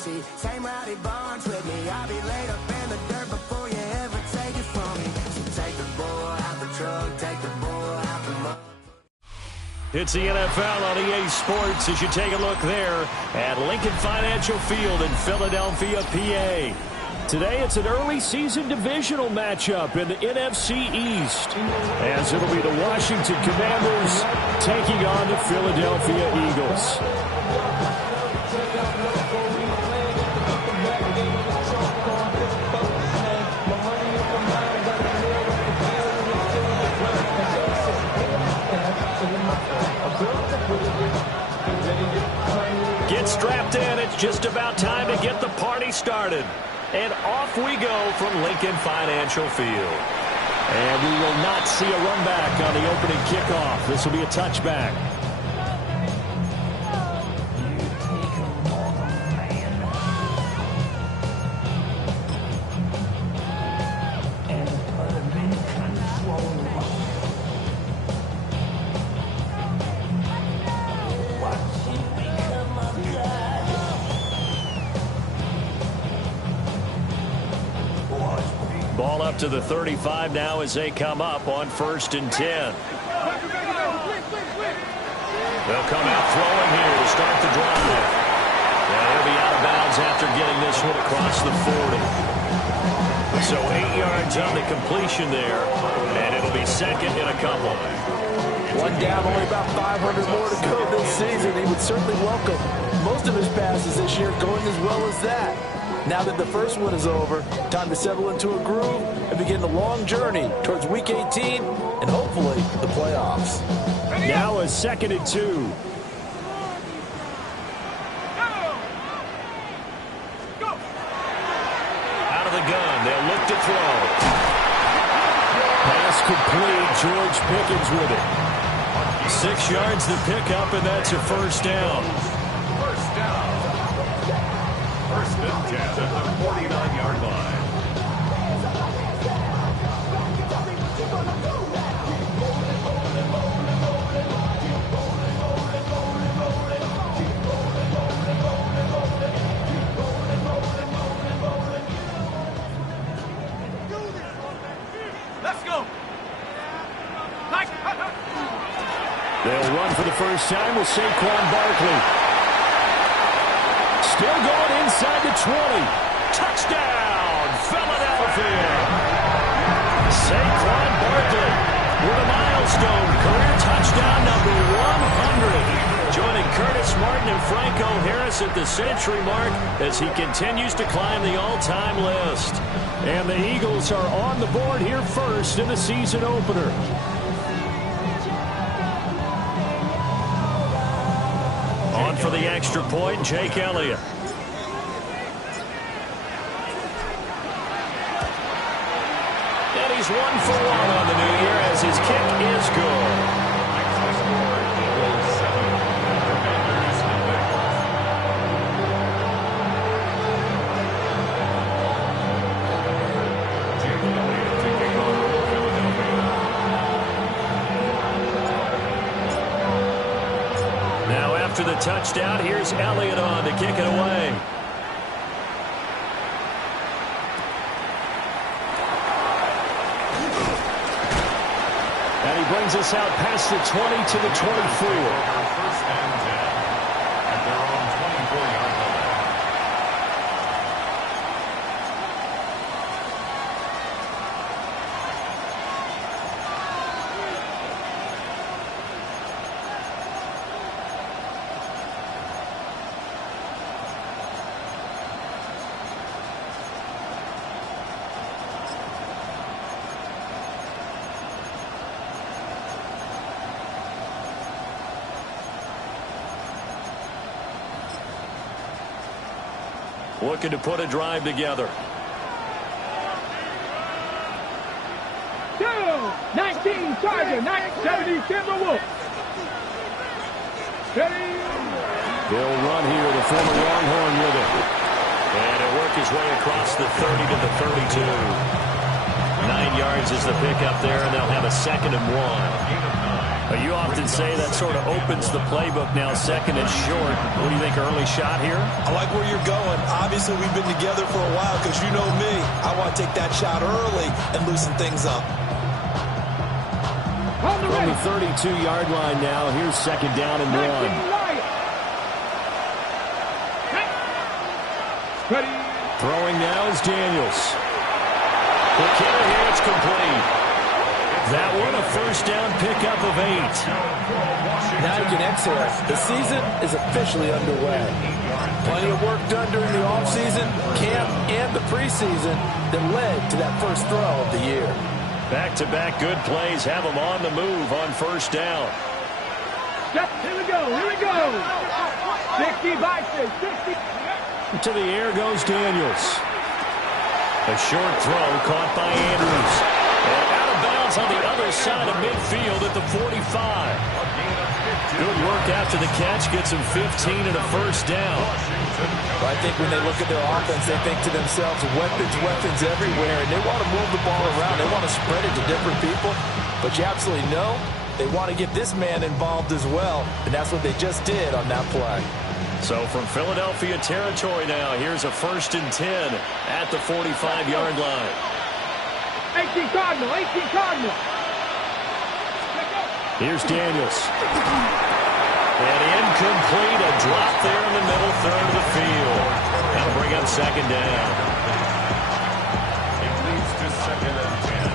see, same rowdy bonds with me. I'll be laid up in the dirt before you ever take it from me. So take the bull out the truck, take the bull out the mud. It's the NFL on EA Sports as you take a look there at Lincoln Financial Field in Philadelphia, PA. Today it's an early season divisional matchup in the NFC East, as it'll be the Washington Commanders taking on the Philadelphia Eagles. Get strapped in. It's just about time to get the party started. And off we go from Lincoln Financial Field. And we will not see a run back on the opening kickoff. This will be a touchback. Ball up to the 35 now as they come up on 1st and 10. They'll come out throwing here to start the drive. And they'll be out of bounds after getting this one across the 40. So 8 yards on the completion there, and it'll be second and a couple. One down, only about 500 more to go this season. He would certainly welcome most of his passes this year going as well as that. Now that the first one is over, time to settle into a groove and begin the long journey towards Week 18 and hopefully the playoffs. Now a 2nd and 2. Out of the gun, they'll look to throw. Pass complete, George Pickens with it. 6 yards the pickup, and that's a first down. First and 10 at the 49-yard line. Let's go. They'll run for the first time with Saquon Barkley. Still going inside the 20. Touchdown, Philadelphia. Saquon Barkley with a milestone career touchdown number 100. Joining Curtis Martin and Franco Harris at the century mark as he continues to climb the all-time list. And the Eagles are on the board here first in the season opener. On for the extra point, Jake Elliott. And he's 1 for 1 on the new year as his kick is good. After the touchdown, here's Elliott on to kick it away. And he brings us out past the 20 to the 24. First and 10 at their own 24-yard line. Looking to put a drive together. 19 Charger, 970 Timberwolves. They'll run here, the former Longhorn with it. And he'll work his way across the 30 to the 32. 9 yards is the pickup there, and they'll have a 2nd and 1. Well, you often say that sort of opens the playbook now, second and short. What do you think, early shot here? I like where you're going. Obviously, we've been together for a while because you know me. I want to take that shot early and loosen things up. From the 32-yard line now, here's second down and 1. Throwing now is Daniels. The kicker here, it's complete. That one, a first down pickup of 8. Now you can exhale. The season is officially underway. Plenty of work done during the offseason, camp, and the preseason that led to that first throw of the year. Back-to-back good plays have them on the move on first down. Here we go. 60 by 60. To the air goes Daniels. A short throw caught by Andrews. And out of bounds on the other side of midfield at the 45. Good work after the catch. Gets him 15 and a first down. I think when they look at their offense, they think to themselves, weapons everywhere, and they want to move the ball around. They want to spread it to different people. But you absolutely know they want to get this man involved as well, and that's what they just did on that play. So from Philadelphia territory now, here's a 1st and 10 at the 45-yard line. 18 Cardinal. Here's Daniels. And incomplete, a drop there in the middle third of the field. That'll bring up second down. It leads to 2nd and 10.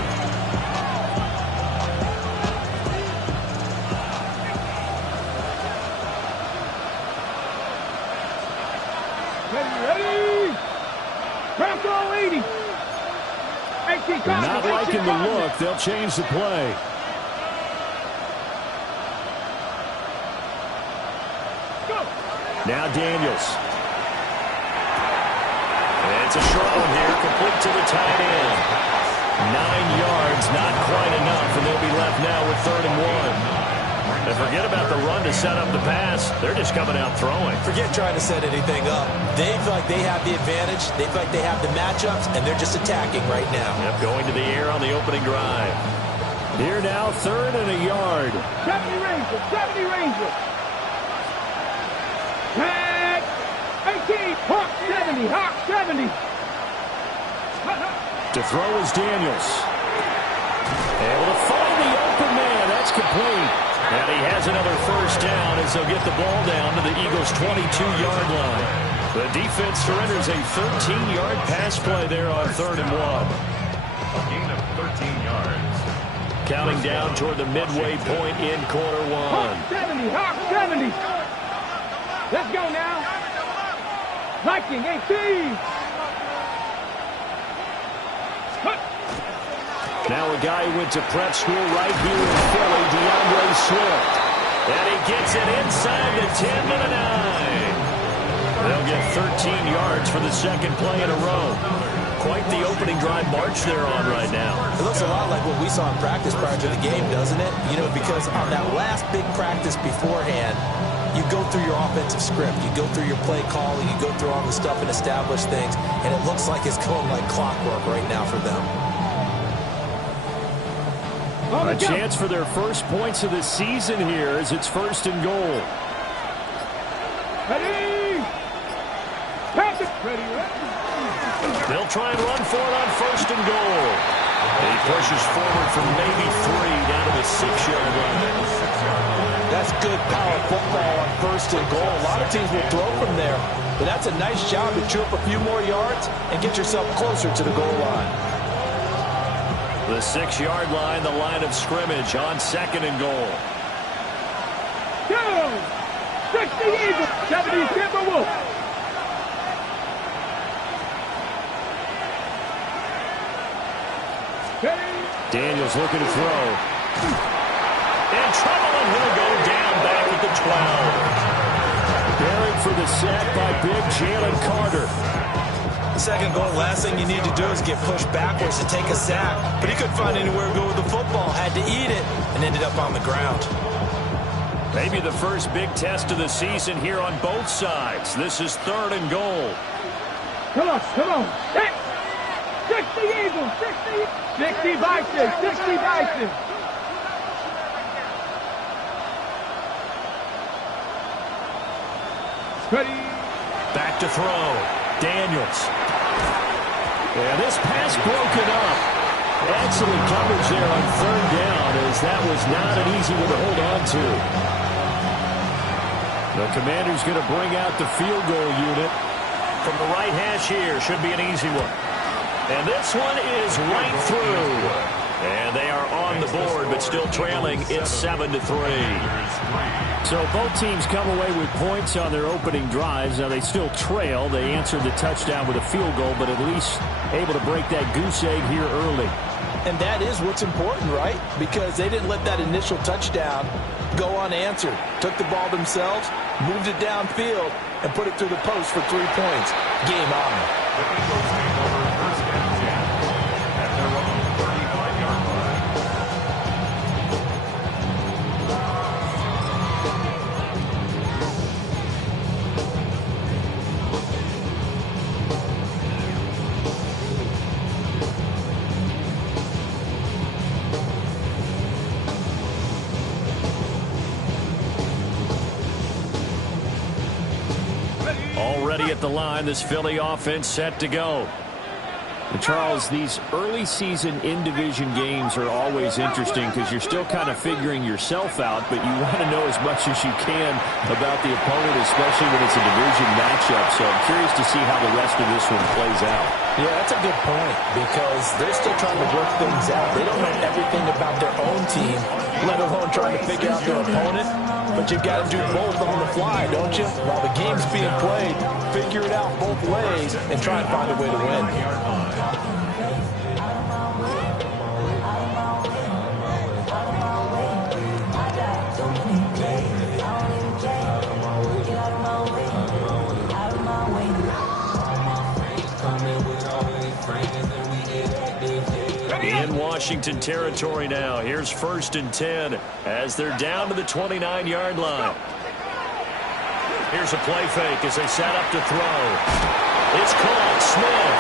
Ready. Bronco 80. 18 Cardinal. Not liking the look. They'll change the play. Now Daniels. It's a short one here, complete to the tight end. 9 yards, not quite enough, and they'll be left now with 3rd and 1. And forget about the run to set up the pass. They're just coming out throwing. Forget trying to set anything up. They feel like they have the advantage. They feel like they have the matchups, and they're just attacking right now. Yep, going to the air on the opening drive. Here now, 3rd and a yard. 70 Rangers. 18, Hawk 70. To throw is Daniels. Able to find the open man. That's complete. And he has another first down as they'll get the ball down to the Eagles' 22-yard line. The defense surrenders a 13-yard pass play there on 3rd and 1. A gain of 13 yards. Counting down toward the midway point in quarter 1. Hawk 70. Let's go now. Viking 18. Now a guy who went to prep school right here in Philly, DeAndre Swift. And he gets it inside the 10 to the 9. They'll get 13 yards for the second play in a row. Quite the opening drive march they're on right now. It looks a lot like what we saw in practice prior to the game, doesn't it? You know, because on that last big practice beforehand, you go through your offensive script, you go through your play calling, you go through all the stuff and establish things, and it looks like it's going like clockwork right now for them. A chance for their first points of the season here as it's 1st and goal. Ready. They'll try and run for it on 1st and goal. He pushes forward from maybe 3 down to the 6-yard line. That's good power football on 1st and goal. A lot of teams will throw from there, but that's a nice job to chew up a few more yards and get yourself closer to the goal line. The 6-yard line, the line of scrimmage on 2nd and goal. 60 Eagles, 70 Timberwolves. Daniels looking to throw. In trouble, and he'll go down back at the 12. Buried for the sack by big Jalen Carter. The second goal, last thing you need to do is get pushed backwards to take a sack. But he couldn't find anywhere to go with the football, had to eat it, and ended up on the ground. Maybe the first big test of the season here on both sides. This is 3rd and goal. Come on. 60 Eagles, 60 Vikings, 60 Vikings. Ready. Back to throw. Daniels. And this pass broken up. Excellent coverage there on third down, as that was not an easy one to hold on to. The Commanders going to bring out the field goal unit from the right hash here. Should be an easy one. And this one is right through. And they are on the board, but still trailing. It's 7-3. So both teams come away with points on their opening drives. Now they still trail. They answered the touchdown with a field goal, but at least able to break that goose egg here early. And that is what's important, right? Because they didn't let that initial touchdown go unanswered. Took the ball themselves, moved it downfield, and put it through the post for 3 points. Game on. Already at the line, this Philly offense set to go. And Charles, these early season in-division games are always interesting because you're still kind of figuring yourself out, but you want to know as much as you can about the opponent, especially when it's a division matchup. So I'm curious to see how the rest of this one plays out. Yeah, that's a good point because they're still trying to work things out. They don't know everything about their own team, let alone trying to figure out their opponent. But you've got to do both on the fly, don't you? While the game's being played, figure it out both ways and try and find a way to win. In Washington territory now. Here's 1st and 10 as they're down to the 29-yard line. Here's a play fake as they set up to throw. It's caught. Smith.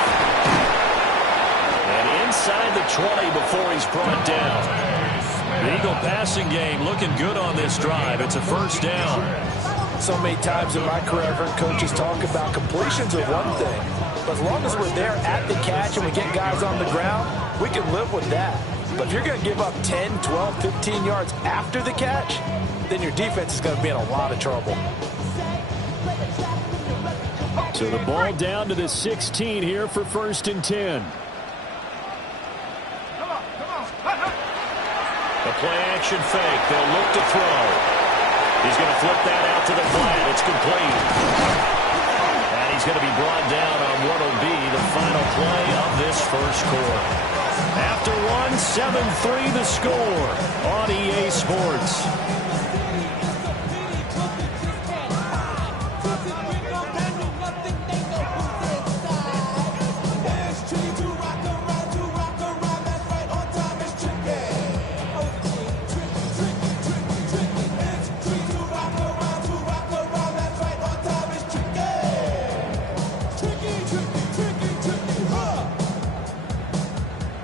And inside the 20 before he's brought down. The Eagle passing game looking good on this drive. It's a 1st down. So many times in my career I've heard coaches talk about completions are one thing. But as long as we're there at the catch and we get guys on the ground, we can live with that. But if you're going to give up 10, 12, 15 yards after the catch, then your defense is going to be in a lot of trouble. So the ball down to the 16 here for 1st and 10. A play action fake. They'll look to throw. He's going to flip that out to the flat. It's complete. And he's going to be brought down on what will be the final play of this first quarter. After one, 7-3 the score on EA Sports.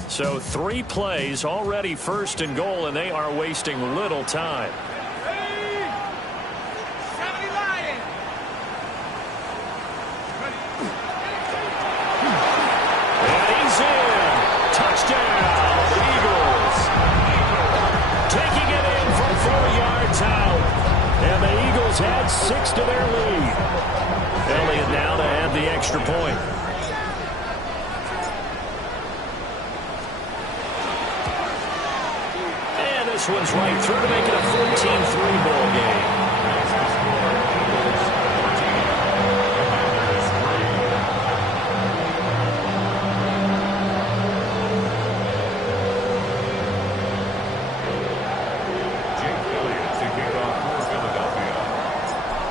So 3 plays, already 1st and goal, and they are wasting little time. And he's in. Touchdown, Eagles. Taking it in from 4 yards out. And the Eagles add 6 to their lead. Elliott now to add the extra point. This one's right through to make it a 14-3 ball game.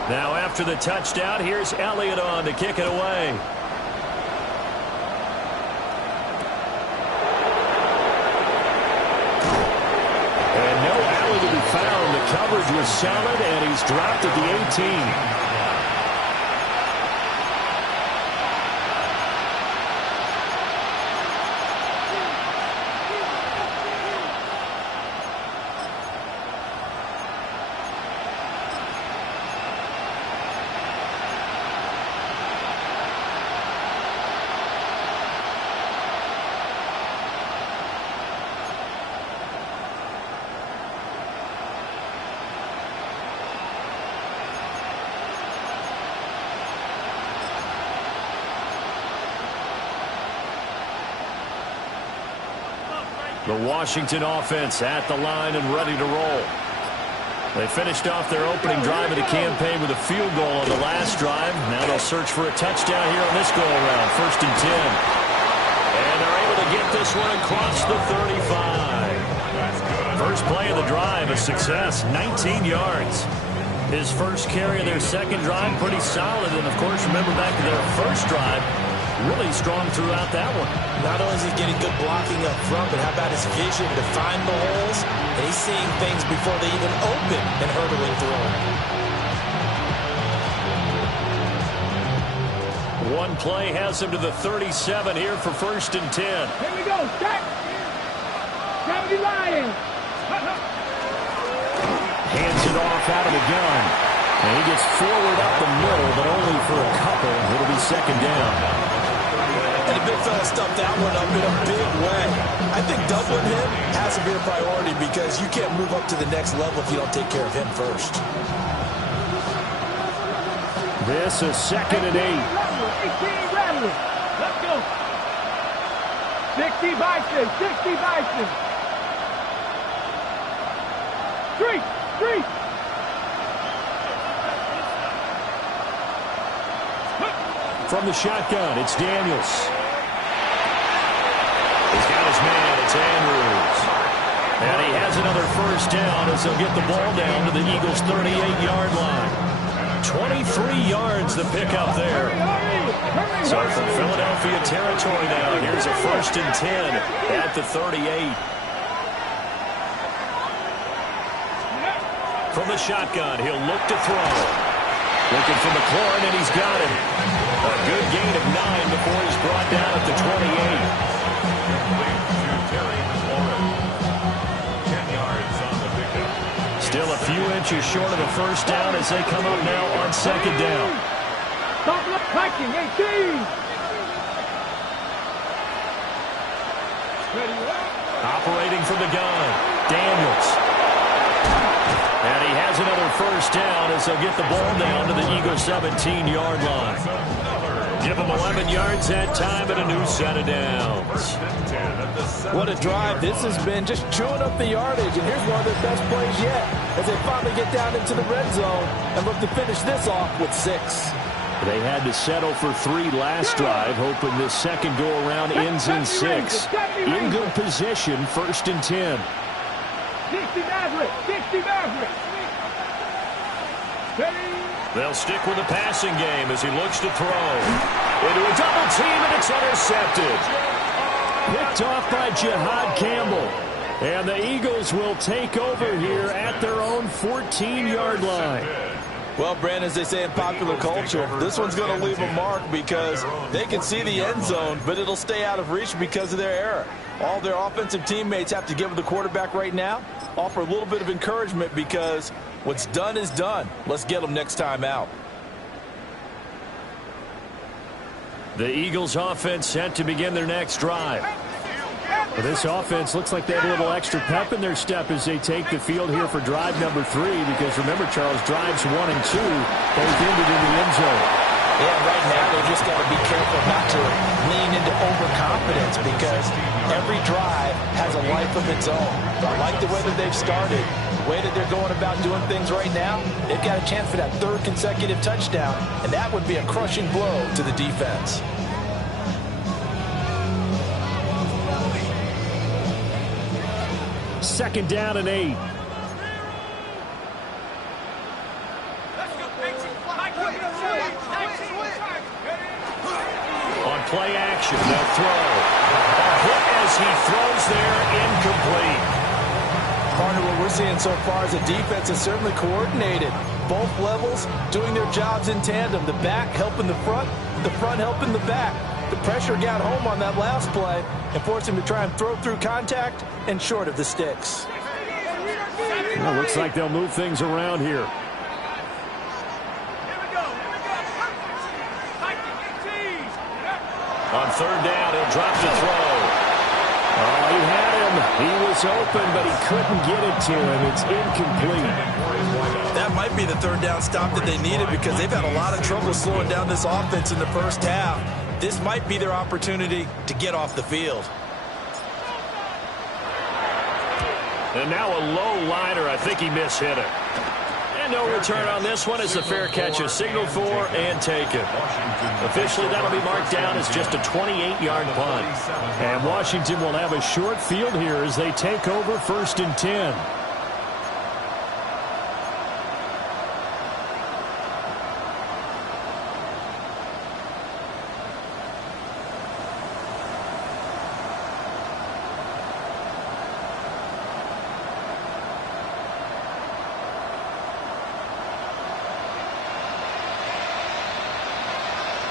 Now after the touchdown, here's Elliott on to kick it away. Found. The coverage was solid, and he's dropped at the 18. The Washington offense at the line and ready to roll. They finished off their opening drive of the campaign with a field goal on the last drive. Now they'll search for a touchdown here on this go-around. 1st and 10. And they're able to get this one across the 35. First play of the drive, a success, 19 yards. His first carry of their second drive, pretty solid. And, of course, remember back to their first drive, really strong throughout that one. Not only is he getting good blocking up front, but how about his vision to find the holes? And he's seeing things before they even open and hurdling through. One play has him to the 37 here for 1st and 10. Here we go, Jack. 70 Lions. Hands it off out of the gun. And he gets forward up the middle, but only for a couple. It'll be 2nd down. And the big fella stuffed that one up in a big way. I think doubling him has to be a priority because you can't move up to the next level if you don't take care of him first. This is 2nd and 8. 18 Rattler. Let's go. 60 Bison. 60 Bison. 3. From the shotgun, it's Daniels. He's got his man, it's Andrews. And he has another 1st down as they'll get the ball down to the Eagles' 38-yard line. 23 yards to pick up there. So from Philadelphia territory now, here's a 1st and 10 at the 38. From the shotgun, he'll look to throw. Looking for McLaurin, and he's got him. A good gain of 9 before he's brought down at the 28. Still a few inches short of a 1st down as they come up now on 2nd down. Stop the Viking, 18. Operating from the gun, Daniels. And he has another 1st down as they'll get the ball down to the Eagles' 17-yard line. Give them 11 yards that time and a new set of downs. What a drive this has been, just chewing up the yardage. And here's one of their best plays yet as they finally get down into the red zone and look to finish this off with 6. They had to settle for 3 last drive, hoping this second go-around ends in 6. In good position, 1st and 10. 60 Maverick. 60 Maverick. They'll stick with the passing game as he looks to throw. Into a double team, and it's intercepted. Picked off by Jihad Campbell. And the Eagles will take over here at their own 14-yard line. Well, Brandon, as they say in popular culture, this one's going to leave a mark because they can see the end zone, but it'll stay out of reach because of their error. All their offensive teammates have to give the quarterback right now, offer a little bit of encouragement because what's done is done. Let's get them next time out. The Eagles offense set to begin their next drive. Well, this offense looks like they have a little extra pep in their step as they take the field here for drive number 3 because remember, Charles, drives 1 and 2 both ended in the end zone. Yeah, right now they just got to be careful not to lean into overconfidence because every drive has a life of its own. I like the way that they've started, the way that they're going about doing things right now. They've got a chance for that 3rd consecutive touchdown, and that would be a crushing blow to the defense. Second down and 8. On play action, they'll throw. A hit as he throws there, incomplete. Partner, what we're seeing so far is the defense is certainly coordinated. Both levels doing their jobs in tandem. The back helping the front helping the back. The pressure got home on that last play and forced him to try and throw through contact and short of the sticks. Well, looks like they'll move things around here. On 3rd down, he'll drop the throw. Oh, he had him. He was open, but he couldn't get it to him. It's incomplete. That might be the 3rd down stop that they needed because they've had a lot of trouble slowing down this offense in the first half. This might be their opportunity to get off the field. And now a low liner. I think he mishit it. And no return on this one as the fair catch is signaled for and taken. Officially, that'll be marked down as just a 28-yard punt. And Washington will have a short field here as they take over 1st and 10.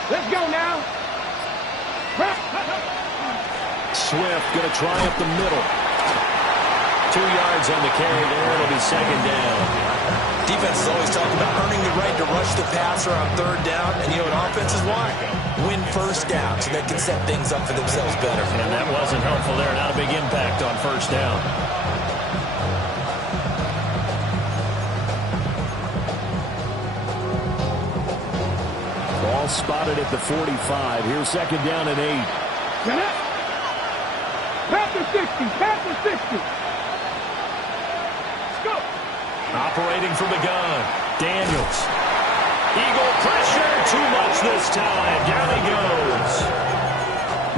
Let's go now. Swift going to try up the middle. 2 yards on the carry there. It'll be 2nd down. Defense is always talking about earning the right to rush the passer on 3rd down. And you know what offenses want? Win 1st down so they can set things up for themselves better. And that wasn't helpful there. Not a big impact on 1st down. Ball spotted at the 45. Here's 2nd down and 8. Pass the 60. Pass the 60. Let's go. Operating from the gun. Daniels. Eagle pressure. Too much this time. Down he goes.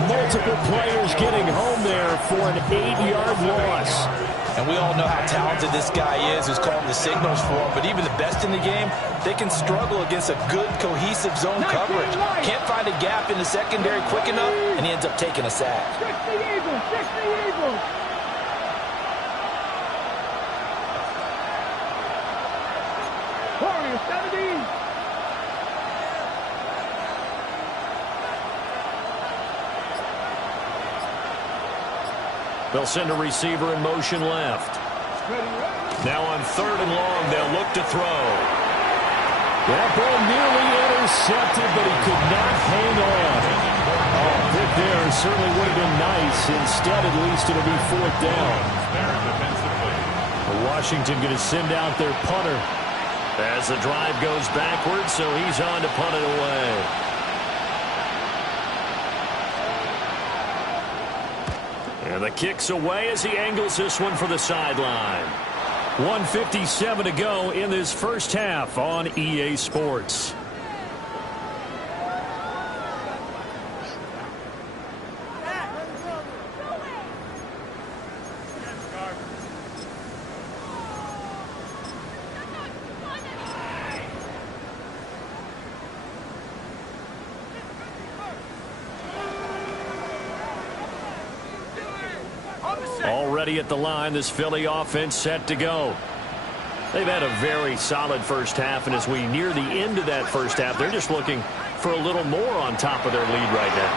Multiple players getting home there for an 8-yard loss. And we all know how talented this guy is who's calling the signals for him. But even the best in the game, they can struggle against a good, cohesive zone coverage. Can't find a gap in the secondary quick enough, and he ends up taking a sack. 60 Eagles. 60 Eagles. Warriors 70. They'll send a receiver in motion left. Now on 3rd and long, they'll look to throw. That ball nearly intercepted, but he could not hang on. Oh, pick there certainly would have been nice. Instead, at least it'll be 4th down. Washington going to send out their punter as the drive goes backwards, so he's on to punt it away. And the kick's away as he angles this one for the sideline. 1:57 to go in this first half on EA Sports. Already at the line, this Philly offense set to go. They've had a very solid first half, and as we near the end of that first half, they're just looking for a little more on top of their lead right now.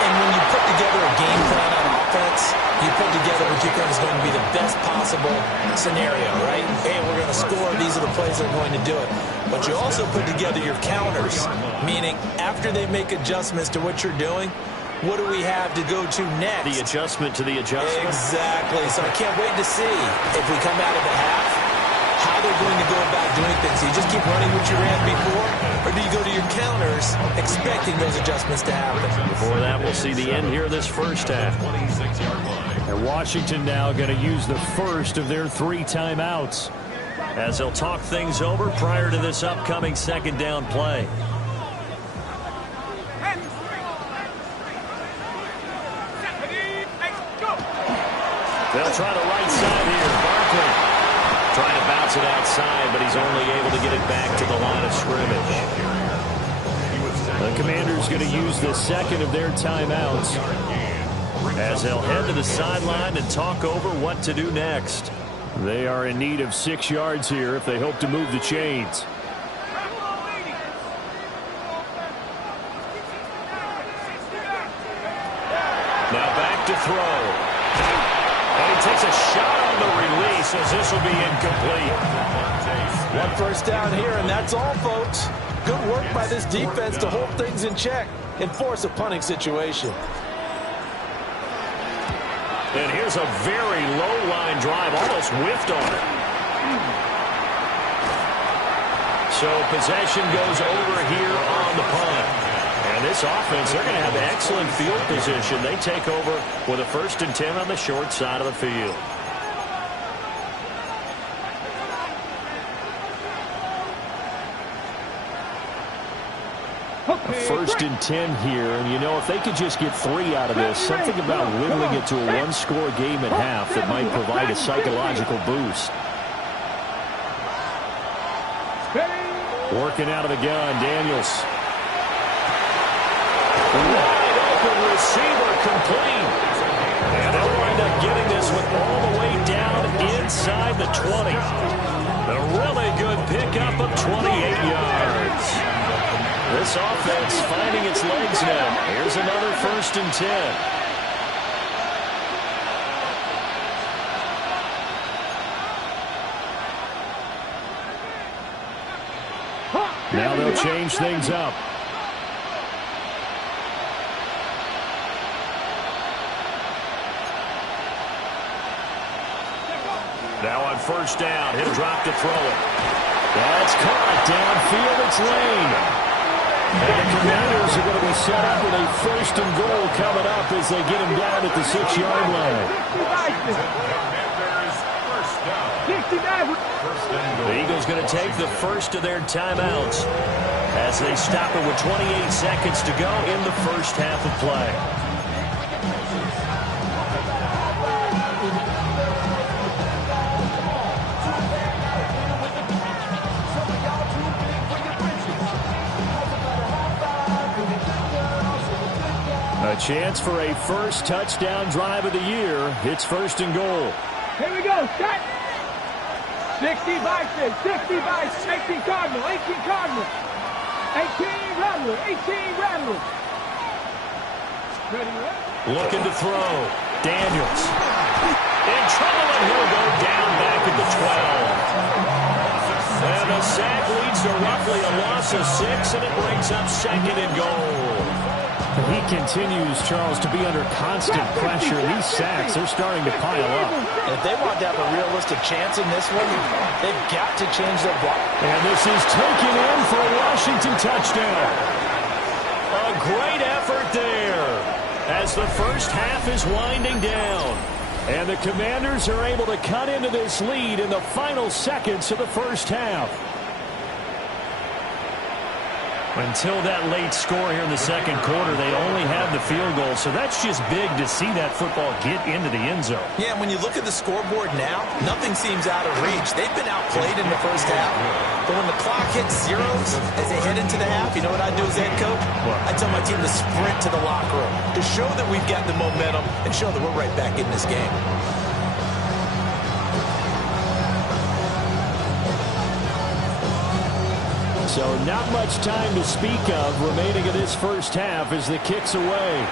And when you put together a game plan on offense, you put together what you think is going to be the best possible scenario, right? Hey, we're going to score. These are the plays that are going to do it. But you also put together your counters, meaning after they make adjustments to what you're doing, what do we have to go to next? The adjustment to the adjustment. Exactly. So I can't wait to see if we come out of the half, how they're going to go about doing things. Do you just keep running what you ran before, or do you go to your counters expecting those adjustments to happen? Before that, we'll see the end here of this first half. And Washington now going to use the first of their 3 timeouts as they'll talk things over prior to this upcoming 2nd down play. They'll try the right side here. Barkley trying to bounce it outside, but he's only able to get it back to the line of scrimmage. The Commanders going to use the second of their timeouts as they'll head to the sideline and talk over what to do next. They are in need of 6 yards here if they hope to move the chains. Now back to throw. And he takes a shot on the release as this will be incomplete. 1 first down here, and that's all, folks. Good work by this defense to hold things in check and force a punting situation. And here's a very low-line drive, almost whiffed on it. So possession goes over here on the punt. And this offense, they're going to have excellent field position. They take over with a 1st and 10 on the short side of the field. First and 10 here, and you know, if they could just get 3 out of this, something about whittling it to a one-score game at half that might provide a psychological boost. Working out of the gun, Daniels. Wide open receiver complete. And they'll wind up getting this one all the way down inside the 20. A really good pickup of 28 yards. This offense finding its legs now. Here's another first and 10. Now they'll change things up. Now on first down, he'll drop to throw it. That's caught downfield. It's Lane. And the Commanders are going to be set up with a first and goal coming up as they get him down at the 6-yard line. The Eagles going to take the first of their timeouts as they stop it with 28 seconds to go in the first half of play. A chance for a first touchdown drive of the year. It's first and goal. Here we go. Set. 60 Vikings. 60 Vikings. 18 Cardinal. 18 Cardinal. 18 Rattler. 18 Rattler. Ready, right? Looking to throw. Daniels. In trouble, and he'll go down back at the 12. And the sack leads to roughly a loss of 6, and it brings up second and goal. He continues, Charles, to be under constant pressure. These sacks, they're starting to pile up. If they want to have a realistic chance in this one, they've got to change their block. And this is taken in for a Washington touchdown. A great effort there as the first half is winding down. And the Commanders are able to cut into this lead in the final seconds of the first half. Until that late score here in the second quarter, they only have the field goal. So that's just big to see that football get into the end zone. Yeah, when you look at the scoreboard now, nothing seems out of reach. They've been outplayed in the first half. But when the clock hits zeros as they head into the half, you know what I do as head coach? I tell my team to sprint to the locker room to show that we've got the momentum and show that we're right back in this game. So not much time to speak of remaining in this first half as the kick's away.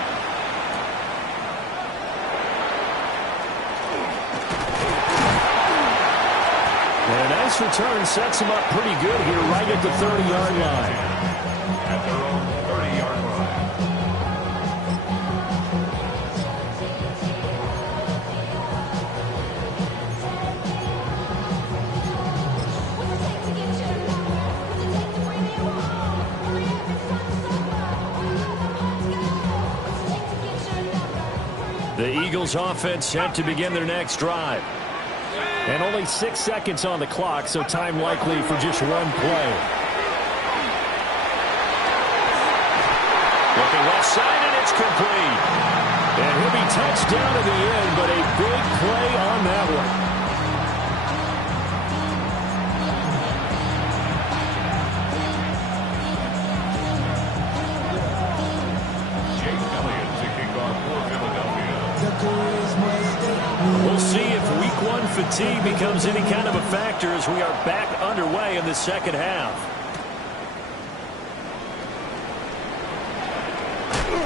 And a nice return sets him up pretty good here right at the 30-yard line. At their own 30-yard line. The Eagles offense set to begin their next drive. And only 6 seconds on the clock, so time likely for just one play. Looking left side, and it's complete. And he'll be touched down to the end, but a big play on that one. We'll see if week one fatigue becomes any kind of a factor as we are back underway in the second half.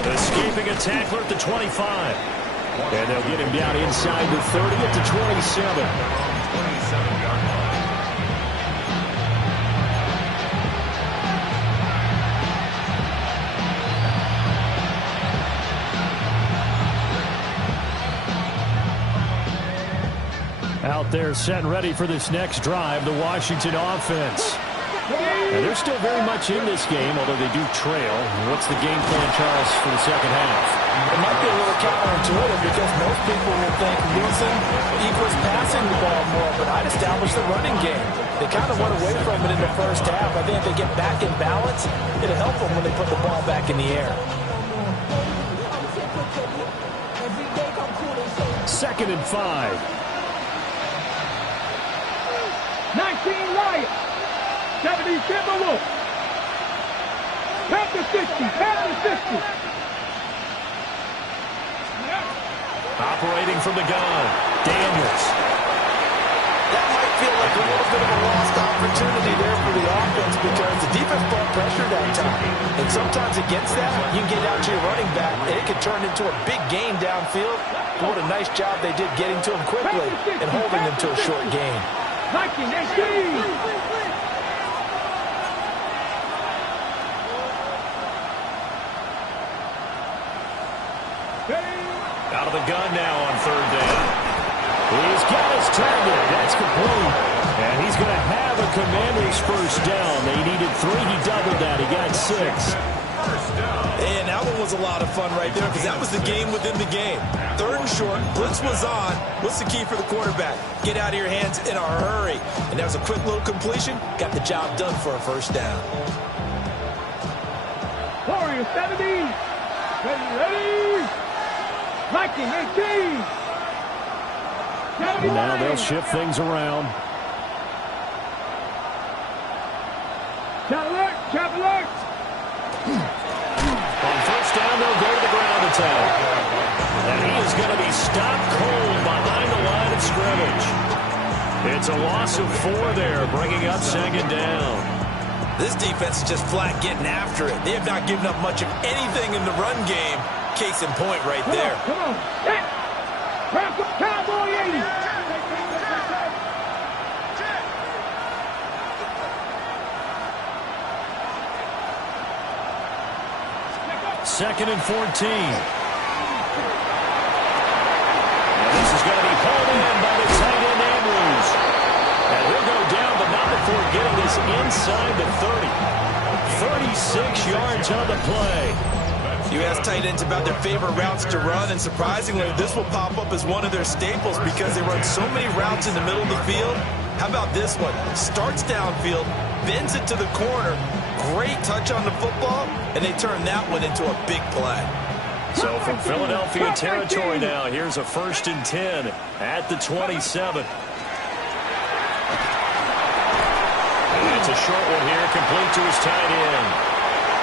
Escaping a tackler at the 25. And they'll get him down inside the 30 at the 27. 27-yard line. Out there set and ready for this next drive, the Washington offense. And they're still very much in this game, although they do trail. What's the game plan, Charles, for the second half? It might be a little counterintuitive because most people will think losing equals passing the ball more, but I'd establish the running game. They kind of went away from it in the first half. I think if they get back in balance, it'll help them when they put the ball back in the air. 2nd and 5. 19 Lions. 70 Timberwolves. Panther 60. Panther 60. Operating from the gun, Daniels. That might feel like a little bit of a lost opportunity there for the offense because the defense brought pressure that time. And sometimes against that, you can get out to your running back, and it can turn into a big gain downfield. But what a nice job they did getting to him quickly and holding him to a short gain. 1918. Out of the gun now on 3rd down. He's got his target. That's complete. And he's going to have a Commanders 1st down. They needed 3. He doubled that. He got 6. And that one was a lot of fun right there because that was the game within the game. 3rd and short, blitz was on. What's the key for the quarterback? Get out of your hands in a hurry. And that was a quick little completion. Got the job done for a 1st down. Warriors 70. Ready. Viking 18. And now they'll shift things around. Shot alert. Shot alert. On 1st down, they'll go to the ground attack. And he is going to be stopped cold behind the line of scrimmage. It's a loss of 4 there, bringing up 2nd down. This defense is just flat getting after it. They have not given up much of anything in the run game. Case in point right there. Come on. Cowboy 80. Second and 14. And this is going to be pulled in by the tight end Andrews. And he'll go down, but not before getting this inside the 30. 36 yards on the play. You ask tight ends about their favorite routes to run, and surprisingly, this will pop up as one of their staples because they run so many routes in the middle of the field. How about this one? Starts downfield, bends it to the corner, great touch on the football, and they turn that one into a big play. So from Philadelphia territory now, here's a 1st and 10 at the 27. And it's a short one here, complete to his tight end.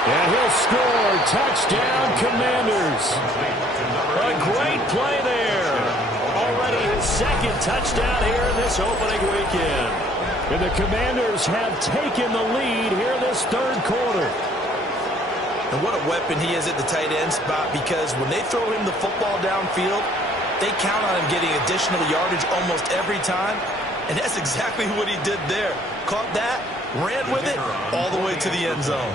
And he'll score. Touchdown, Commanders. A great play there. Already his 2nd touchdown here in this opening weekend. And the Commanders have taken the lead here this 3rd quarter. And what a weapon he is at the tight end spot because when they throw him the football downfield, they count on him getting additional yardage almost every time. And that's exactly what he did there. Caught that, ran with it, all the way to the end zone.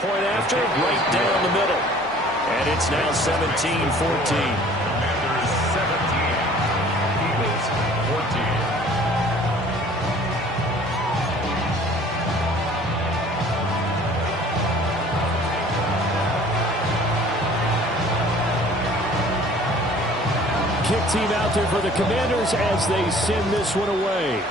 Point after, right down the middle. And it's now 17-14. Commanders 17, Eagles 14. Kick team out there for the Commanders as they send this one away.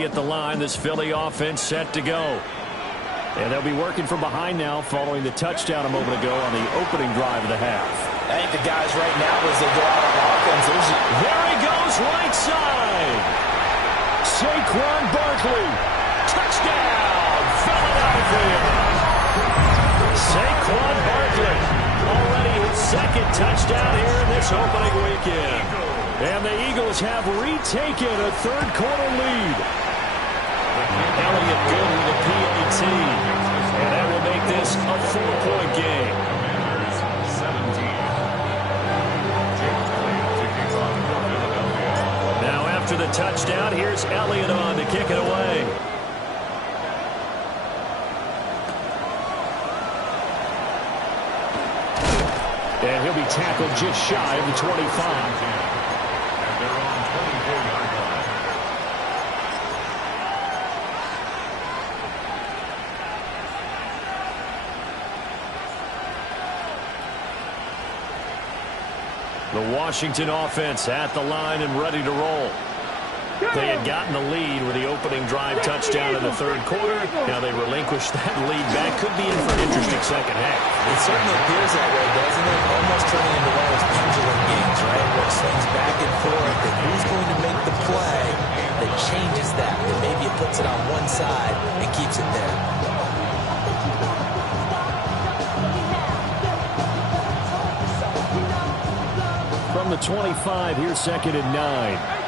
At the line, this Philly offense set to go. And they'll be working from behind now following the touchdown a moment ago on the opening drive of the half. I think the guys right now as they go out on offense. There he goes, right side. Saquon Barkley. Touchdown, Philadelphia. Saquon Barkley. Already his 2nd touchdown here in this opening weekend. And the Eagles have retaken a third-quarter lead. Elliott good with a PAT. And that will make this a 4-point game. Now after the touchdown, here's Elliott on to kick it away. And he'll be tackled just shy of the 25. At their own 24-yard line. The Washington offense at the line and ready to roll. They had gotten the lead with the opening drive touchdown in the third quarter. Now they relinquished that lead back. Could be in for an interesting second half. It certainly appears that way, doesn't it? Almost turning into one of those pendulum games, right? Where it swings back and forth, and who's going to make the play that changes that? Or maybe it puts it on one side and keeps it there. From the 25, here's 2nd and 9.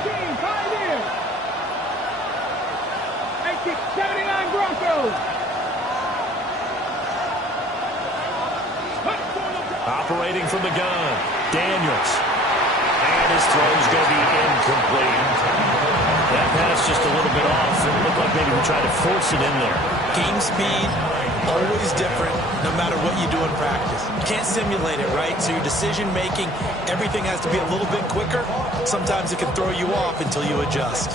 79 Broncos. Operating from the gun, Daniels. And his throw's going to be incomplete. That pass just a little bit off. It looked like maybe we tried to force it in there. Game speed, always different, no matter what you do in practice. You can't simulate it, right? So your decision-making, everything has to be a little bit quicker. Sometimes it can throw you off until you adjust.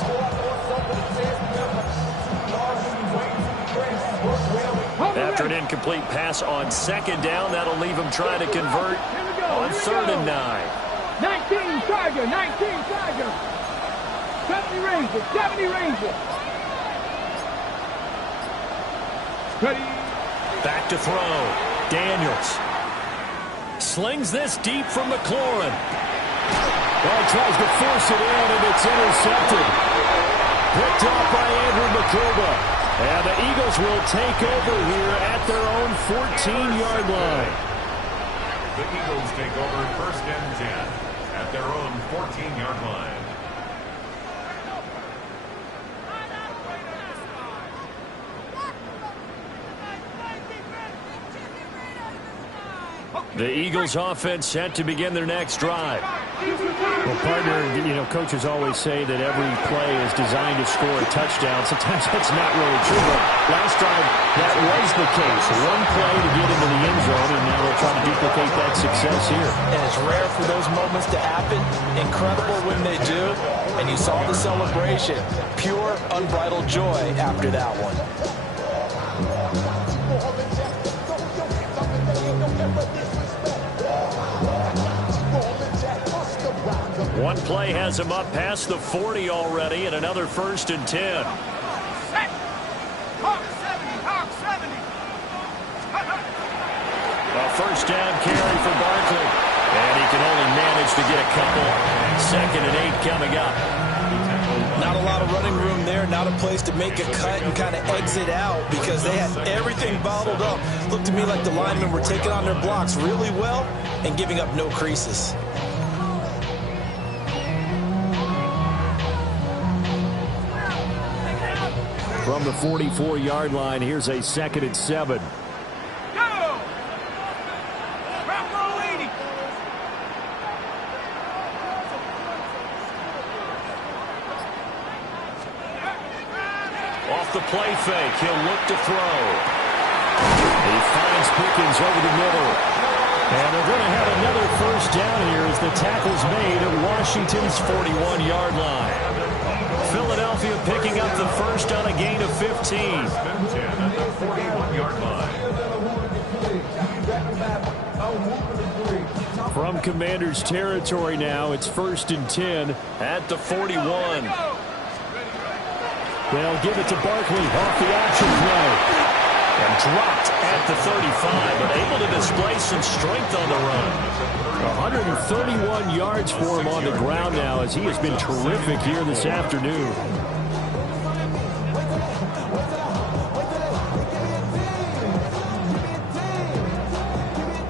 After an incomplete pass on 2nd down, that'll leave him trying to convert on 3rd and 9. 19 Tiger, 19 Tiger. 70 Rangers, 70 Rangers. Ready. Back to throw. Daniels. Slings this deep from McLaurin. Well, tries to force it in, and it's intercepted. Picked off by Andrew McCouba. And the Eagles will take over here at their own 14-yard line. The Eagles take over 1st and 10 at their own 14-yard line. The Eagles offense set to begin their next drive. Well, partner, coaches always say that every play is designed to score a touchdown. Sometimes that's not really true, but last time that was the case. One play to get into the end zone, and now they'll try to duplicate that success here. And it's rare for those moments to happen. Incredible when they do. And you saw the celebration. Pure, unbridled joy after that one. One play has him up past the 40 already, and another 1st and 10. A 1st down carry for Barkley. And he can only manage to get a couple. 2nd and 8 coming up. Not a lot of running room there, not a place to make a cut and kind of exit out because they had everything bottled up. Looked to me like the linemen were taking on their blocks really well and giving up no creases. From the 44-yard line, here's a 2nd and 7. Off the play fake, he'll look to throw. He finds Pickens over the middle. And they're going to have another 1st down here as the tackle's made at Washington's 41-yard line. Philadelphia picking up the 1st on a gain of 15. 10 at the 41-yard line. From Commanders territory now, it's 1st and 10 at the 41. They'll give it to Barkley off the option play. And dropped at the 35, but able to display some strength on the run. 131 yards for him on the ground now as he has been terrific here this afternoon.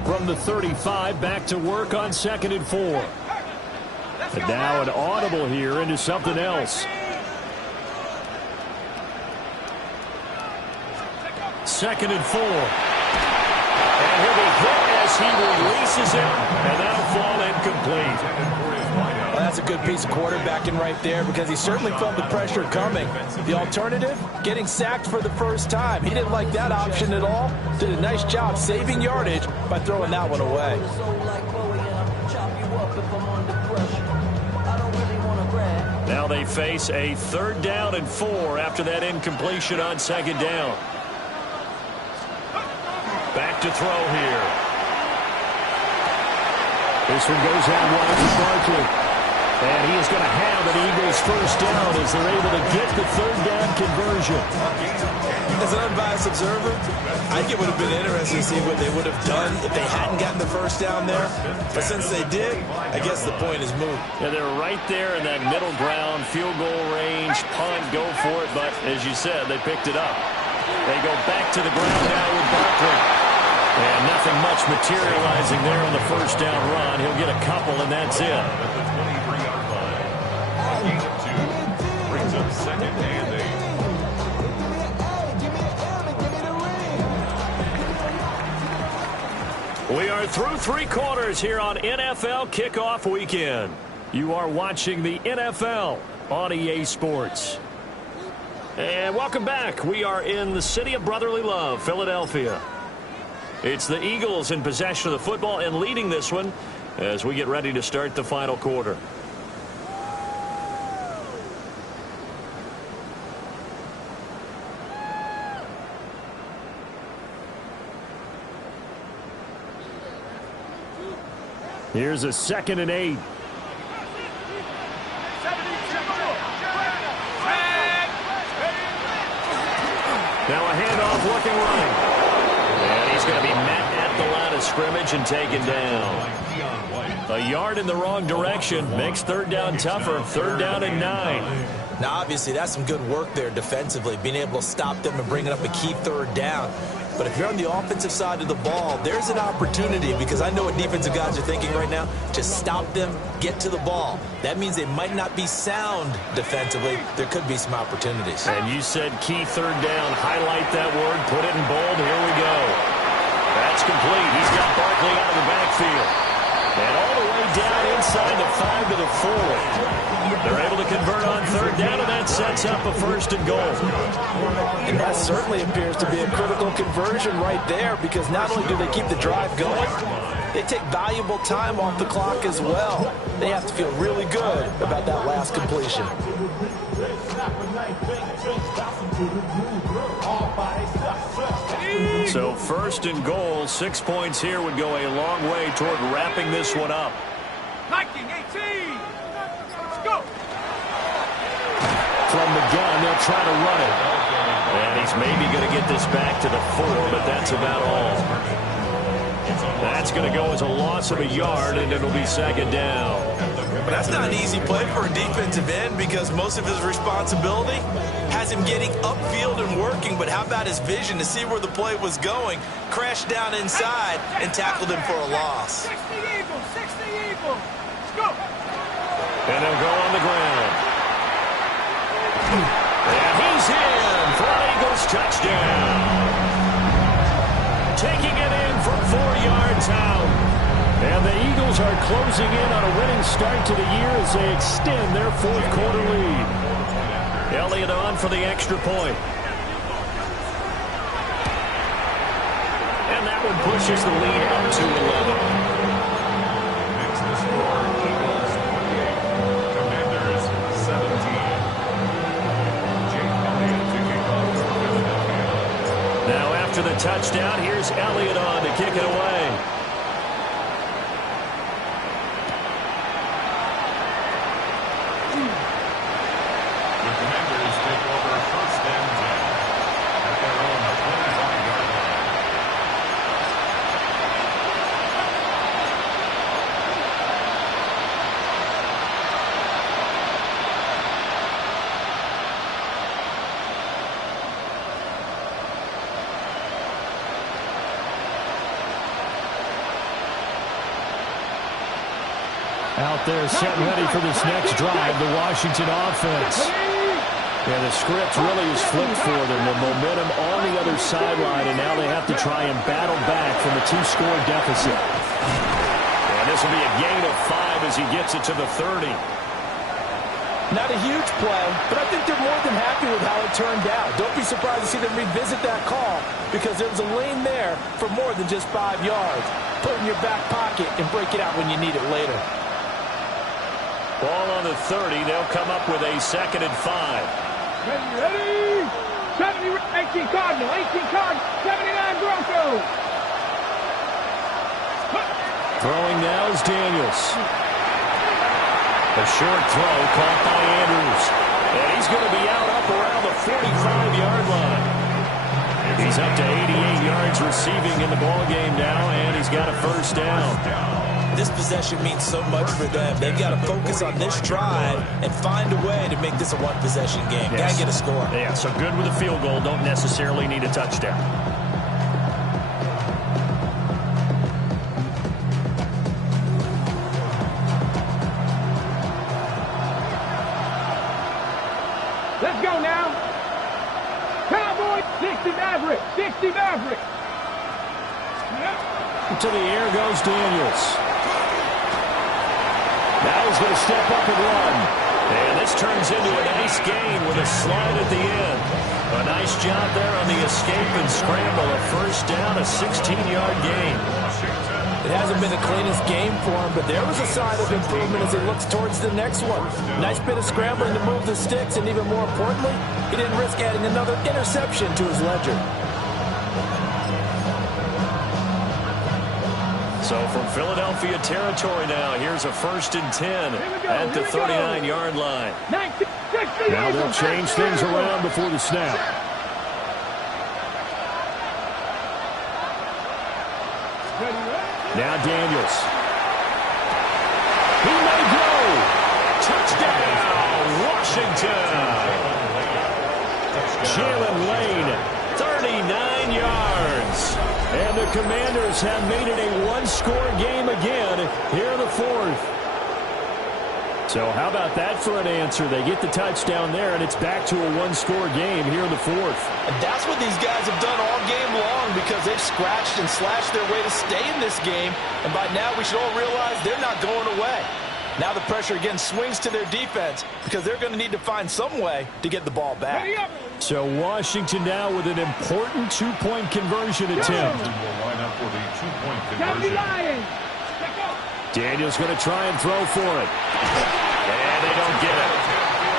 From the 35, back to work on 2nd and 4. And now an audible here into something else. 2nd and 4. And he'll be hit as he releases it, and that'll fall incomplete. Well, that's a good piece of quarterbacking right there because he certainly felt the pressure coming. The alternative, getting sacked for the first time. He didn't like that option at all. Did a nice job saving yardage by throwing that one away. Now they face a 3rd down and 4 after that incompletion on 2nd down. Back to throw here. This one goes out wide to Barkley. And he is going to have an Eagles first down as they're able to get the 3rd down conversion. As an unbiased observer, I think it would have been interesting to see what they would have done if they hadn't gotten the first down there. But since they did, I guess the point is moot. Yeah, they're right there in that middle ground, field goal range, punt, go for it. But as you said, they picked it up. They go back to the ground now with Barkley. And nothing much materializing there on the first down run. He'll get a couple, and that's it. Brings up 2nd and 8. We are through 3 quarters here on NFL Kickoff Weekend. You are watching the NFL on EA Sports. And welcome back. We are in the city of brotherly love, Philadelphia. It's the Eagles in possession of the football and leading this one as we get ready to start the final quarter. Here's a 2nd and 8. Now a handoff looking right. And he's going to be met at the line of scrimmage and taken down. A yard in the wrong direction makes 3rd down tougher. 3rd down and 9. Now, obviously, that's some good work there defensively, being able to stop them and bringing up a key 3rd down. But if you're on the offensive side of the ball, there's an opportunity because I know what defensive guys are thinking right now. To stop them, get to the ball. That means they might not be sound defensively. There could be some opportunities. And you said key 3rd down. Highlight that word. Put it in bold. Here we go. That's complete. He's got Barkley out of the backfield. And all the way down inside the 5 to the 4. They're able to convert on 3rd down, and that sets up a 1st and goal. And that certainly appears to be a critical conversion right there because not only do they keep the drive going, they take valuable time off the clock as well. They have to feel really good about that last completion. So 1st and goal, 6 points here would go a long way toward wrapping this one up. 19, 18. Let's go. From the gun, they'll try to run it. And he's maybe going to get this back to the 4, but that's about all. That's going to go as a loss of a yard, and it'll be 2nd down. But that's not an easy play for a defensive end because most of his responsibility has him getting upfield and working. But how about his vision to see where the play was going, crashed down inside, and tackled him for a loss. 60 Eagles, 60 Eagles. Let's go. And they'll go on the ground. And he's in for an Eagles touchdown. Taking it in from 4 yards out. And the Eagles are closing in on a winning start to the year as they extend their 4th quarter lead. Elliott on for the extra point. And that one pushes the lead up to 11. Makes the score Eagles 28, Commanders 17. Jake Elliott to kick off for Philadelphia. Now after the touchdown, here's Elliott on to kick it away. The Commanders take over 1st and 10 at their own 25-yard line. there setting ready for this next drive, the Washington offense. Yeah, the script really is flipped for them. The momentum on the other sideline, and now they have to try and battle back from a 2-score deficit. And this will be a gain of 5 as he gets it to the 30. Not a huge play, but I think they're more than happy with how it turned out. Don't be surprised to see them revisit that call because there was a lane there for more than just 5 yards. Put it in your back pocket and break it out when you need it later. Ball on the 30. They'll come up with a 2nd and 5. Ready? 70, 18 Cardinal, 18 Cardinal, 79 Broncos. Throwing now is Daniels. A short throw caught by Andrews. And he's going to be out up around the 45-yard line. He's up to 88 yards receiving in the ballgame now, and he's got a first down. This possession means so much for them. They've got to focus on this drive and find a way to make this a one-possession game. Yes. Got to get a score. Yeah, so good with a field goal. Don't necessarily need a touchdown. Let's go now. Cowboys, 60 Maverick, 60 Maverick. To the air goes Daniels. Now he's going to step up and run. And this turns into a nice gain with a slide at the end. A nice job there on the escape and scramble. A first down, a 16-yard gain. It hasn't been the cleanest game for him, but there was a sign of improvement as he looks towards the next one. Nice bit of scrambling to move the sticks, and even more importantly, he didn't risk adding another interception to his ledger. So from Philadelphia territory now, here's a 1st and 10 at the 39-yard line. Now they'll change things around before the snap. Now Daniels. He may go. Touchdown, Washington. Jalen Lane, 39 yards. And the Commanders have made it a one-score game again here in the 4th. So how about that for an answer? They get the touchdown there, and it's back to a one-score game here in the 4th. And that's what these guys have done all game long because they've scratched and slashed their way to stay in this game. And by now we should all realize they're not going away. Now the pressure again swings to their defense because they're going to need to find some way to get the ball back. So Washington now with an important two-point conversion attempt. Will line up for the two-point conversion. Daniels going to try and throw for it. And they don't get it.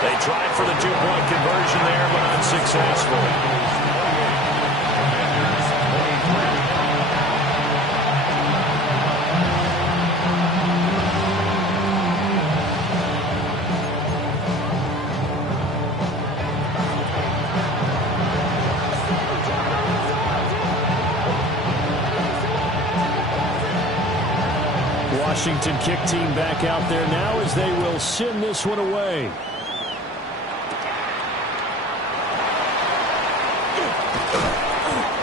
They tried for the two-point conversion there, but unsuccessful. Washington kick team back out there now as they will send this one away.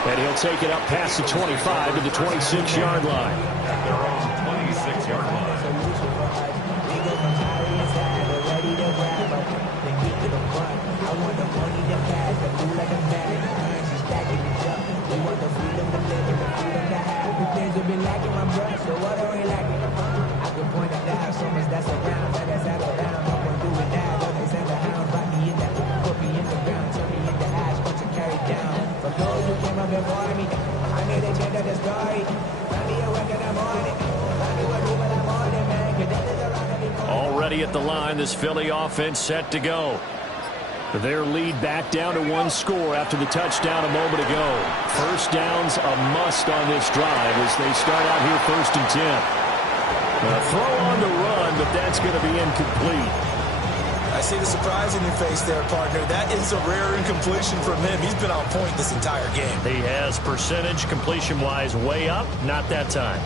And he'll take it up past the 25 to the 26-yard line. At their own 26-yard line. Already at the line, this Philly offense set to go. Their lead back down to one score after the touchdown a moment ago. First down's a must on this drive as they start out here 1st and 10. Throw on the run, but that's going to be incomplete. I see the surprise in your face there, partner. That is a rare incompletion from him. He's been on point this entire game. He has percentage completion-wise way up, not that time.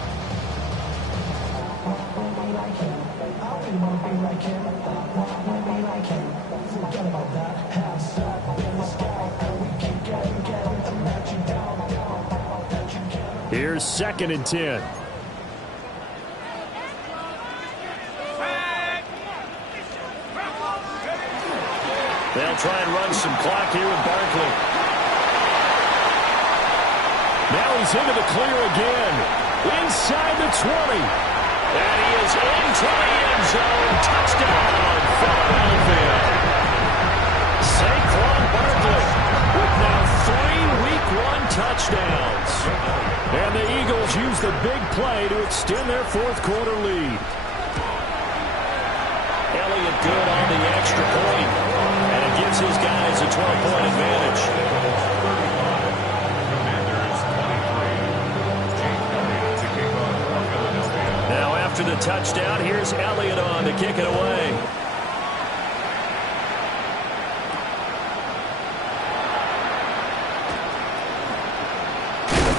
Here's 2nd and 10. They'll try and run some clock here with Barkley. Now he's into the clear again. Inside the 20. And he is into the end zone. Touchdown, Philadelphia. Saquon Barkley with now 3 Week 1 touchdowns. And the Eagles use the big play to extend their fourth quarter lead. Elliott good on the extra point. And it gives his guys a 12-point advantage. Now after the touchdown, here's Elliott on to kick it away.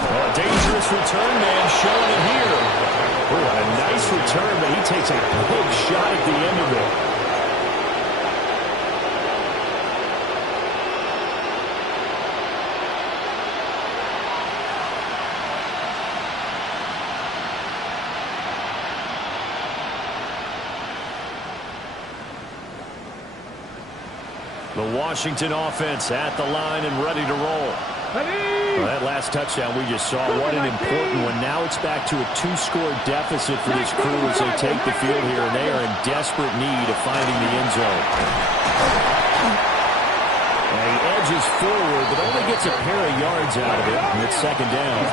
A dangerous return man showing it here. Oh, a nice return, but he takes a big shot at the end of it. The Washington offense at the line and ready to roll. Well, that last touchdown we just saw, what an important one. Now it's back to a 2-score deficit for this crew as they take the field here, and they are in desperate need of finding the end zone. And he edges forward, but only gets a pair of yards out of it, and it's second down.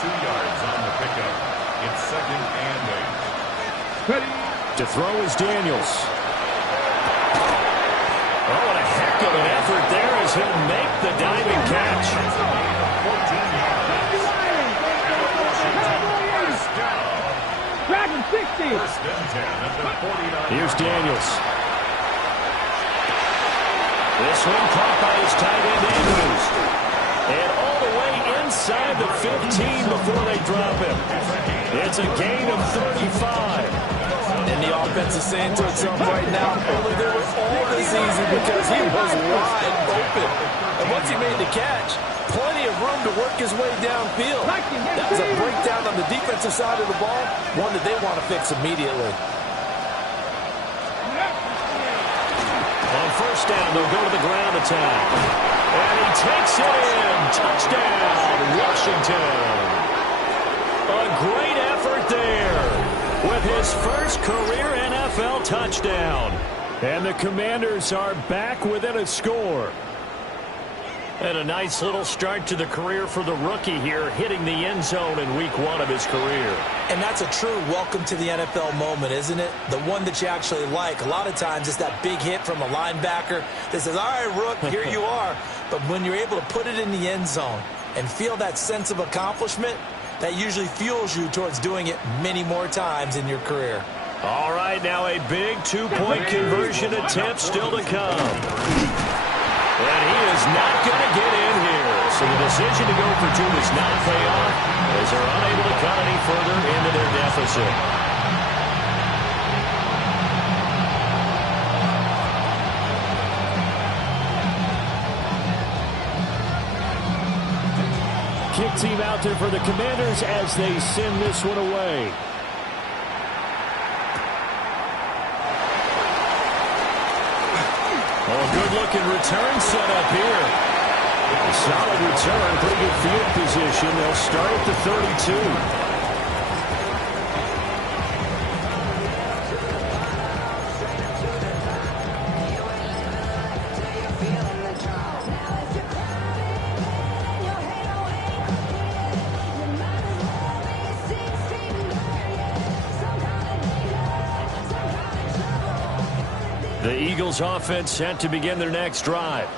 2 yards on the pickup. It's 2nd and 8. To throw is Daniels. Oh, what a heck of an effort there as he'll make the diving catch. Dragon 60. Here's Daniels. This one caught by his tight end Andrews. And all the way inside the 15 before they drop him. It's a gain of 35. And the offense is saying to itself right now, only they were all this easy because he was wide open. And once he made the catch, plenty of room to work his way downfield. That was a breakdown on the defensive side of the ball, one that they want to fix immediately. On first down, they'll go to the ground attack. And he takes it in. Touchdown, Washington. A great effort there with his first career NFL touchdown. And the Commanders are back within a score. And a nice little start to the career for the rookie here, hitting the end zone in Week 1 of his career. And that's a true welcome to the NFL moment, isn't it? The one that you actually like. A lot of times it's that big hit from a linebacker that says, all right, Rook, here you are. But when you're able to put it in the end zone and feel that sense of accomplishment, that usually fuels you towards doing it many more times in your career. All right, now a big 2-point conversion attempt still to come. And he is not going to get in here. So the decision to go for 2 does not pay off as they're unable to cut any further into their deficit. Kick team out there for the Commanders as they send this one away. Oh, good-looking return set up here. Solid return, pretty good field position. They'll start at the 32. The Eagles offense set to begin their next drive.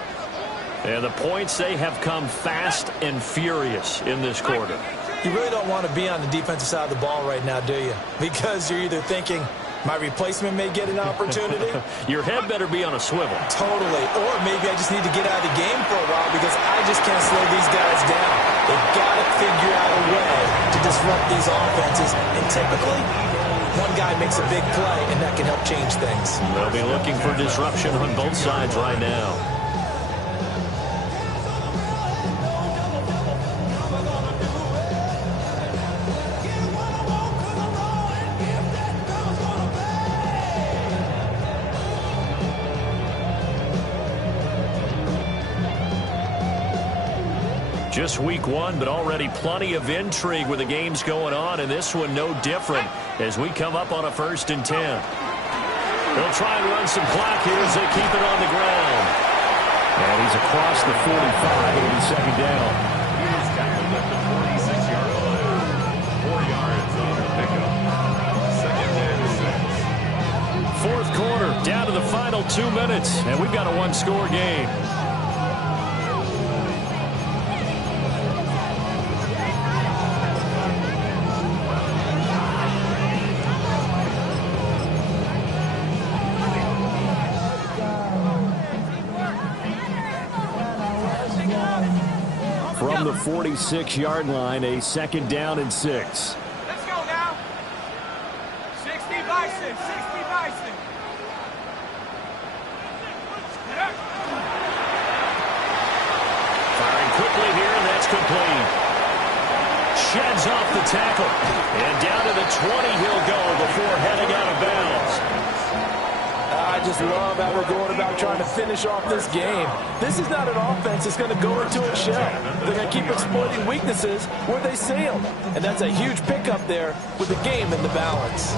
And the points, they have come fast and furious in this quarter. You really don't want to be on the defensive side of the ball right now, do you? Because you're either thinking, my replacement may get an opportunity. Your head better be on a swivel. Totally. Or maybe I just need to get out of the game for a while because I just can't slow these guys down. They've got to figure out a way to disrupt these offenses. And typically, one guy makes a big play, and that can help change things. They'll be looking for disruption on both sides right now. Just week 1, but already plenty of intrigue with the games going on, and this one no different as we come up on a 1st and 10. They'll try and run some clock here as they keep it on the ground. And he's across the 45. It'll be 2nd down. He is tackled at the 46-yard line. 4 yards on the pickup. 2nd and 6. 4th quarter, down to the final 2 minutes, and we've got a one-score game. From the 46-yard line, a 2nd down and 6. Let's go now. 60 Bison, 60 Bison. Firing quickly here, and that's complete. Sheds off the tackle. And down to the 20 he'll go before heading out of bounds. I just love how we're going about trying to finish off this game. This is not an offense that's going to go into a shell. They're going to keep exploiting weaknesses where they see them. And that's a huge pickup there with the game in the balance.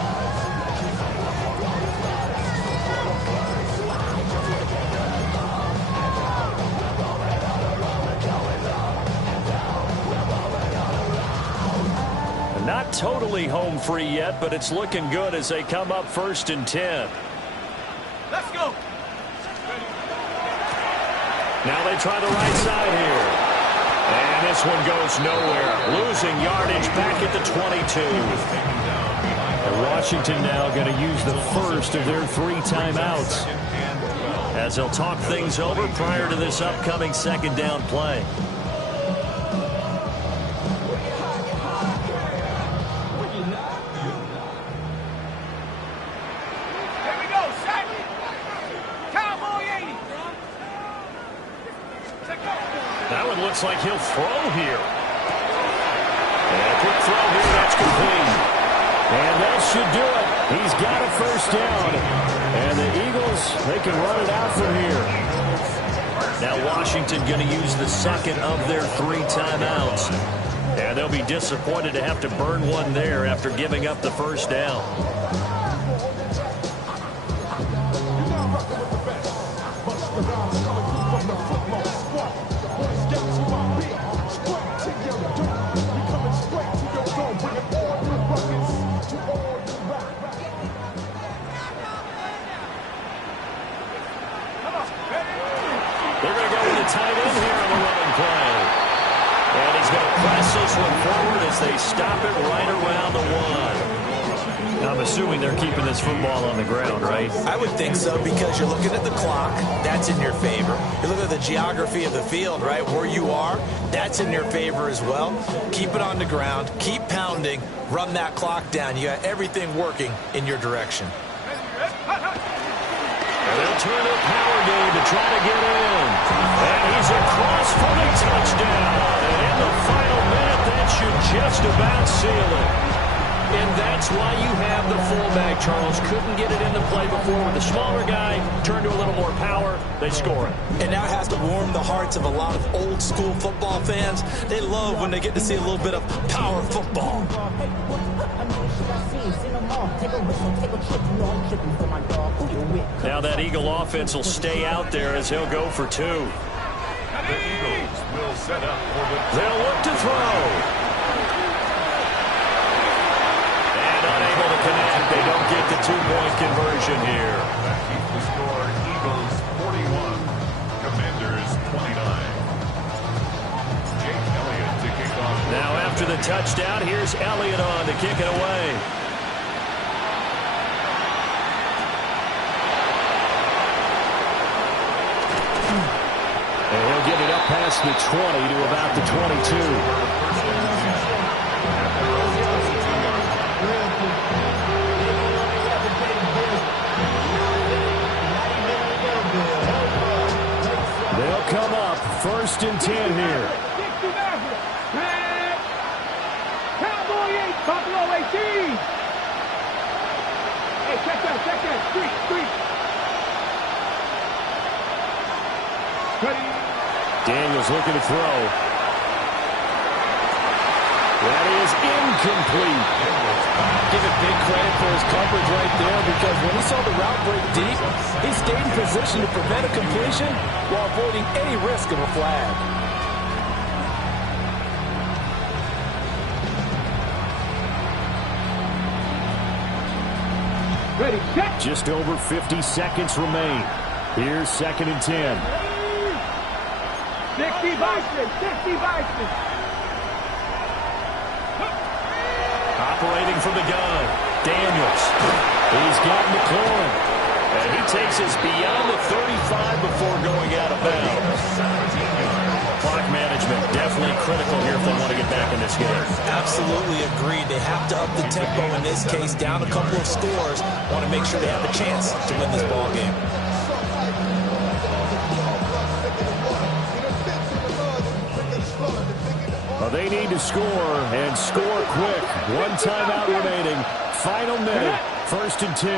Not totally home free yet, but it's looking good as they come up 1st and 10. Let's go. Now they try the right side here. And this one goes nowhere. Losing yardage back at the 22. And Washington now going to use the first of their 3 timeouts as they'll talk things over prior to this upcoming 2nd down play. Looks like he'll throw here. And a quick throw here, that's complete. And that should do it. He's got a 1st down. And the Eagles, they can run it out from here. Now Washington going to use the 2nd of their 3 timeouts. And they'll be disappointed to have to burn one there after giving up the 1st down. They're going to go with a tight end here on the running play. And he's going to press this one forward as they stop it right around the 1. I'm assuming they're keeping this football on the ground, right? I would think so, because you're looking at the clock. That's in your favor. You're looking at the geography of the field, right? Where you are, that's in your favor as well. Keep it on the ground. Keep pounding. Run that clock down. You got everything working in your direction. And they'll turn their power game to try to get in. And he's across for the touchdown. And in the final minute, that should just about seal it. And that's why you have the fullback, Charles. Couldn't get it into play before with the smaller guy. Turned to a little more power. They score it. And now it has to warm the hearts of a lot of old-school football fans. They love when they get to see a little bit of power football. Now that Eagle offense will stay out there as he'll go for 2. The Eagles will set up for the... They'll look to throw. And unable to connect. They don't get the 2-point conversion here. That keeps the score. Eagles 41, Commanders 29. Jake Elliott to kick off. Now after the touchdown, here's Elliott on to kick it away. And he'll get it up past the 20 to about the 22. They'll come up 1st and 10 here. Cowboy 8, Buffalo 18. Hey, check that. Street. Daniels looking to throw. That is incomplete. Give it big credit for his coverage right there, because when he saw the route break deep, he stayed in position to prevent a completion while avoiding any risk of a flag. Ready, set. Just over 50 seconds remain. Here's 2nd and 10. 60 Bison, 60 Bison. Operating from the gun, Daniels. He's got McLaurin. And he takes us beyond the 35 before going out of bounds. Clock management definitely critical here if they want to get back in this game. Absolutely agreed. They have to up the tempo in this case, down a couple of scores. Want to make sure they have a chance to win this ball game. Well, they need to score, and score quick. One timeout remaining. Final minute, 1st and 10.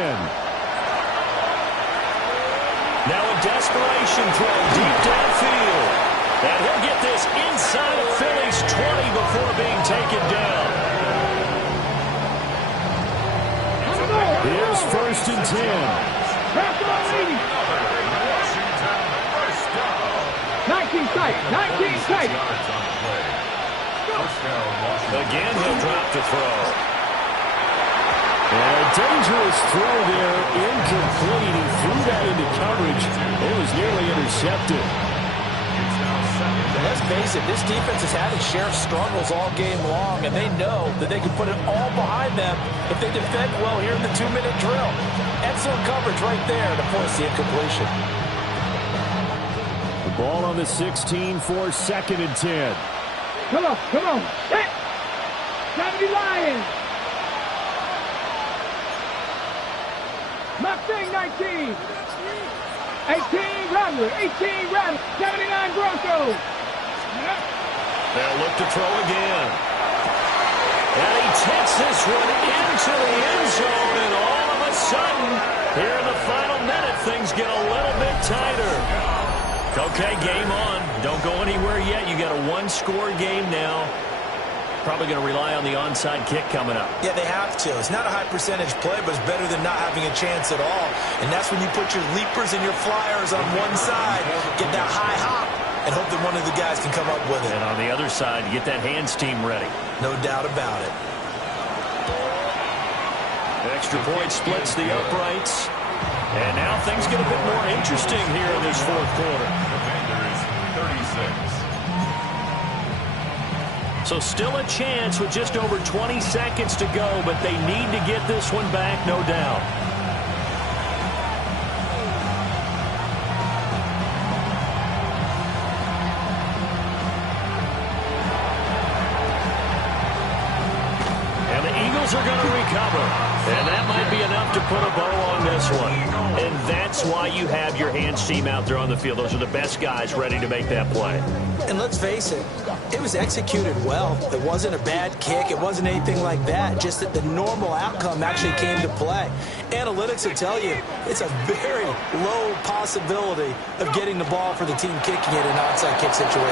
Now a desperation throw deep downfield. And he'll get this inside of Philly's 20 before being taken down. Here's 1st and 10. 19 tight, 19 tight. Again, he'll drop the throw. And a dangerous throw there, incomplete. He threw that into coverage. It was nearly intercepted. Let's face it, this defense has had its share of struggles all game long, and they know that they can put it all behind them if they defend well here in the 2-minute drill. Excellent coverage right there to force the incompletion. The ball on the 16 for 2nd and 10. Come on, come on. Set. 70 Lions. Mustang 19. 18 Rattler, 18 Rattler. 79 Broncos. They'll look to throw again. And he takes this one into the end zone, and all of a sudden, here in the final minute, things get a little bit tighter. Okay, game on. Don't go anywhere yet. You got a one-score game now. Probably going to rely on the onside kick coming up. Yeah, they have to. It's not a high-percentage play, but it's better than not having a chance at all. And that's when you put your leapers and your flyers on one side, get that high hop, and hope that one of the guys can come up with it. And on the other side, get that hands team ready. No doubt about it. Extra point splits the uprights. And now things get a bit more interesting here in this 4th quarter. Remainder is 36. So still a chance with just over 20 seconds to go, but they need to get this one back, no doubt. And the Eagles are going to recover. And that might be enough to put a bow on this one. And that's why you have your hands team out there on the field. Those are the best guys ready to make that play. And let's face it, it was executed well. It wasn't a bad kick. It wasn't anything like that. Just that the normal outcome actually came to play. Analytics will tell you it's a very low possibility of getting the ball for the team kicking it in an onside kick situation.